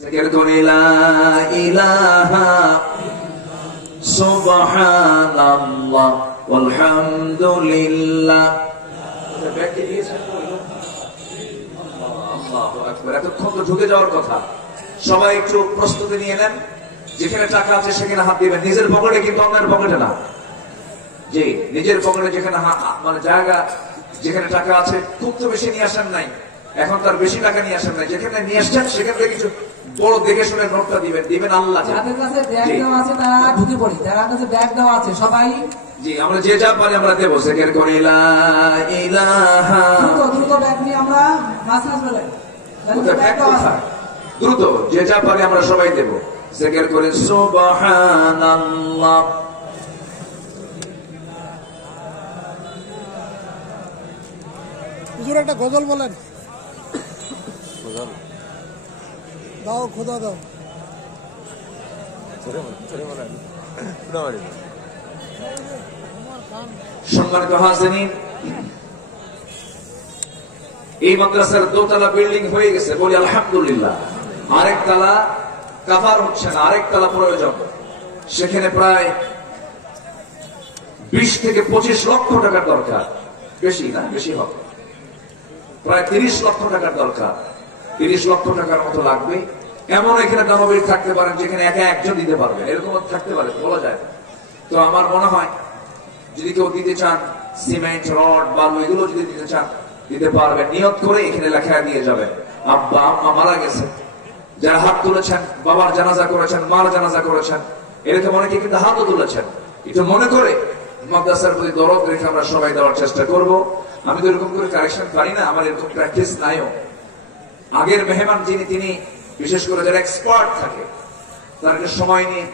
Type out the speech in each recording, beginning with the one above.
জিকির করে লা ইলাহা সুবহানাল্লাহ আলহামদুলিল্লাহ। এতক্ষণ তো ঢুকে যাওয়ার কথা। সবাই একটু প্রস্তুতি নিয়ে নেন। যেখানে টাকা আছে সেখানে হাত দিবেন, নিজের পকেটে কিন্তু অন্যের পকেটে না। জি, নিজের পকেটে যেখানে মানে জায়গা, যেখানে টাকা আছে, খুব তো বেশি নিয়ে আসেন নাই, এখন তার বেশি টাকা নিয়ে আসেন নাই, যেখানে নিয়ে আসছেন সেখান থেকে কিছু বড় দেখে শুনে নোটটা দিবেন আল্লাহ। যাদের কাছে ব্যাগ দেওয়া আছে তারা ঢুকে পড়ি, যারা কাছে ব্যাগ দেওয়া আছে সবাই জি, আমরা যে যা পারি আমরা দেবো। জিকির করে লা ইলাহা, দ্রুত ব্যাগ নিয়ে আমরা মাছ বলে দ্রুত যে যা পারি আমরা সবাই দেবো। জিকির করে সুবহানাল্লাহ। হুজুর একটা গজল বলেন। দাও খোদা দাও। সম্মানিত হাজিরিন, এই মাদ্রাসার দোতলা বিল্ডিং হয়ে গেছে, বলি আলহামদুলিল্লাহ। আরেক তালা কাভার হচ্ছে না, আরেক তালা প্রয়োজন। সেখানে প্রায় 20 থেকে 25 লক্ষ টাকার দরকার। বেশি না, বেশি হবে, প্রায় 30 লক্ষ টাকার দরকার। 30 লক্ষ টাকার মতো লাগবে। এমন এখানে দানবীর থাকতে পারেন যেখানে একা একজন দিতে পারবে, এরকম থাকতে পারে, বলা যায়। তো আমার মনে হয় যদি কেউ দিতে চান, সিমেন্ট, রড, বালু এগুলো যদি দিতে চান দিতে পারবেন। নিয়ত করে এখানে লেখা দিয়ে যাবেন। আব্বা আম্মা মারা গেছে, যারা হাত তুলেছেন, বাবার জানাজা করেছেন, মার জানাজা করেছেন, এরকম অনেকে কিন্তু হাতও তুলেছেন। একটু মনে করে মাদ্রাসার প্রতি দরদ রেখে আমরা সবাই দেওয়ার চেষ্টা করব। আমি তো এরকম করে কালেকশন পারি না, আমার এরকম প্র্যাকটিস নাইও। আগের মেহমান যিনি, তিনি বিশেষ করে যারা এক্সপার্ট থাকে তার একটা সময় নিয়ে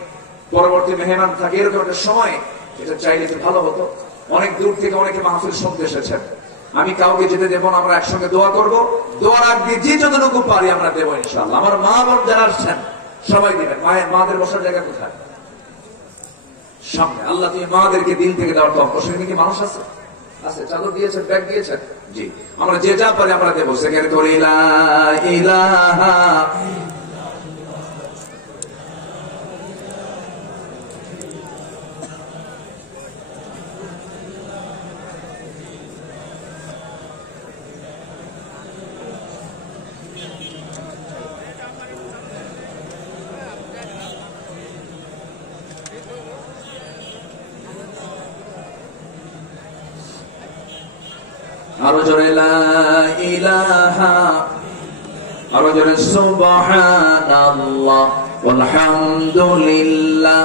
পরবর্তী মেহমান থাকে, এরকম একটা সময় এটা চাইলে একটু ভালো হতো। অনেক দূর থেকে অনেকে মাহফিল শুনতে এসেছেন, আমি কাউকে যেতে দেবো না, আমরা একসঙ্গে দোয়া করব। দোয়ার আগ দিয়ে যে যতটুকু পারি আমরা দেবো ইনশাআল্লাহ। আমার মা বোন যারা আসছেন সবাই দিবেন। মাদের বসার জায়গা কোথায়? সামনে। আল্লাহ তুমি মাদেরকে দিল থেকে দেওয়ার তো অবশ্যই কি মানুষ আছে? আছে, চাদর দিয়েছেন, ব্যাগ দিয়েছেন। জি, আমরা যে যা পারি আমরা দেবো। জিকির করে লা ইলাহা আরো জোরে লা ইলাহা, আরো জোরে সুবহানাল্লাহ আলহামদুলিল্লাহ।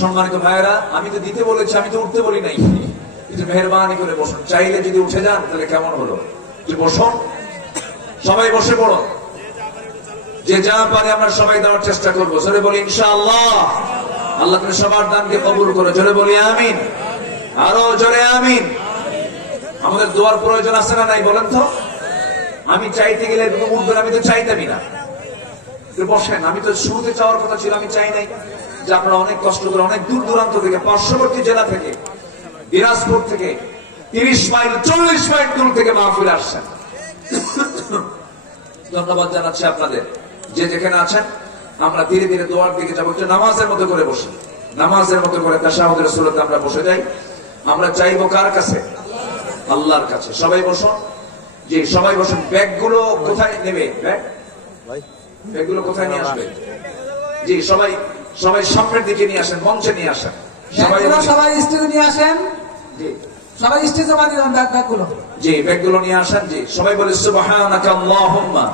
সম্মানিত ভাইয়েরা, আমি তো দিতে বলেছি, আমি তো উঠতে বলি নাই। কিন্তু মেহরবানি করে বসুন। চাইলে যদি উঠে যান তাহলে কেমন হলো? যে বসুন, সবাই বসে পড়ো। যে যা পারে আমরা সবাই দেওয়ার চেষ্টা করবো। জোরে বলি ইনশাআল্লাহ। আল্লাহ তুমি সবার দানকে কবুল করো। জোরে বলি আমিন, আরো জোরে আমিন। আমাদের দোয়ার প্রয়োজন আছে না নাই বলেন তো? আমি চাইতে গেলে উঠবেন, আমি তো চাইতামই না। বসেন, আমি তো শুরুতে চাওয়ার কথা ছিল, আমি চাই নাই যে আপনারা অনেক কষ্ট করে অনেক দূর দূরান্ত থেকে, পার্শ্ববর্তী জেলা থেকে, দিনাজপুর থেকে 30 মাইল 40 মাইল দূর থেকে মাহফিলে আসছেন। ধন্যবাদ জানাচ্ছি আপনাদের। যে যেখানে আছেন আমরা ধীরে ধীরে দোয়ার দিকে যাবো। একটু নামাজের মতো করে বসি, নামাজের মতো করে তাশাহুদের সুরাতে আমরা বসে যাই। আমরা চাইবো কার কাছে? আল্লাহর কাছে। সবাই বসুন। জি, সবাই বসুন। ব্যাগগুলো কোথায় নেবে? ব্যাগগুলো কোথায় নিয়ে আসবে? জি, সবাই সবাই সামনের দিকে নিয়ে আসেন, মঞ্চে নিয়ে আসেন। সবাই স্টেজে নিয়ে আসেন। জি, সবাই স্টেজে বানিয়ে দেন ব্যাগগুলো। জি, ব্যাগগুলো নিয়ে আসেন। জি, সবাই বলে সুবহানাকা আল্লাহুম্মা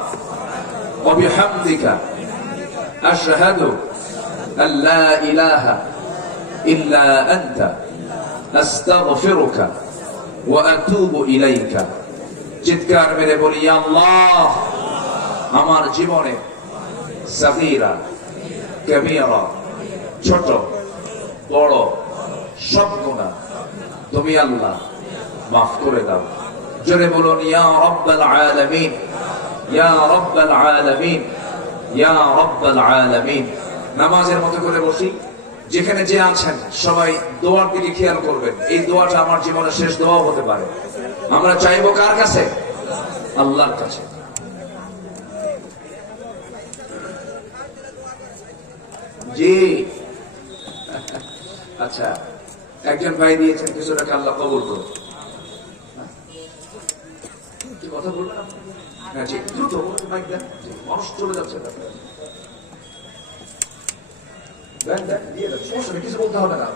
ওয়া বিহামদিকা আশহাদু আল্লা ইলাহা ইল্লা আনতা আস্তাগফিরুকা ওয়া আতুবু ইলাইকা। চিৎকার মেরে বলি, ইয়া আল্লাহ, আমার জীবনে সাগীরা কবীরা, ছোট বড় সব গুনাহ তুমি আল্লাহ মাফ করে দাও। জোরে বলুন ইয়া রাব্বাল আলামিন, ইয়া রাব্বাল আলামিন, ইয়া রাব্বাল আলামিন। নামাজের মতো করে বসি, যেখানে যে আছেন সবাই দোয়ার দিকে খেয়াল করবেন। এই দোয়াটা আমার জীবনের শেষ দোয়াও হতে পারে। আমরা চাইবো কার কাছে? আল্লাহর কাছে। জি আচ্ছা, একজন ভাই দিয়েছেন কিছু টাকা, আল্লাহ কবুল করুন। কি কথা বলবেন আপনি? হ্যাঁ জি, দ্রুত মাইক দেন, মানুষ চলে যাচ্ছে। কিছু বলতে হবে না।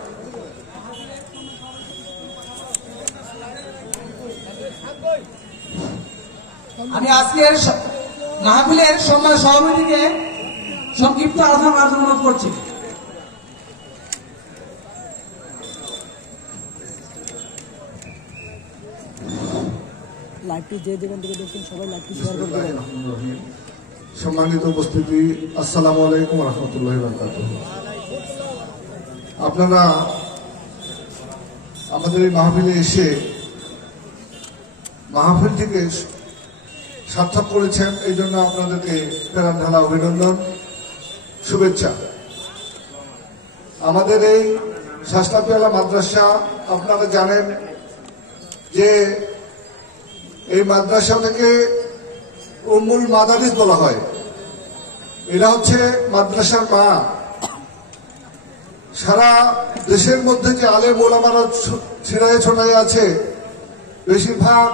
আমি আজকের মাহফিলের সভাপতিকে সংক্ষিপ্ত আলোচনা করার জন্য অনুরোধ করছি। লাইভটি যে যেখান থেকে দেখছেন সবাই লাইভটি শেয়ার করে দেবেন। সম্মানিত উপস্থিতি, আসসালামু আলাইকুম রহমতুল্লাহ বারাকাতুহু। আপনারা আমাদের এই মাহফিলে এসে মাহফিলটিকে সার্থক করেছেন, এই জন্য আপনাদেরকে প্রাণ ঢালা অভিনন্দন, শুভেচ্ছা। আমাদের এই শাস্তাপিয়ালা মাদ্রাসা, আপনারা জানেন যে এই মাদ্রাসা থেকে উম্মুল মাদারিস বলা হয়। এরা হচ্ছে মাদ্রাসার মা। সারা দেশের মধ্যে যে আলেম ওলামারা ছিড়ায় ছড়ায় আছে, বেশিরভাগ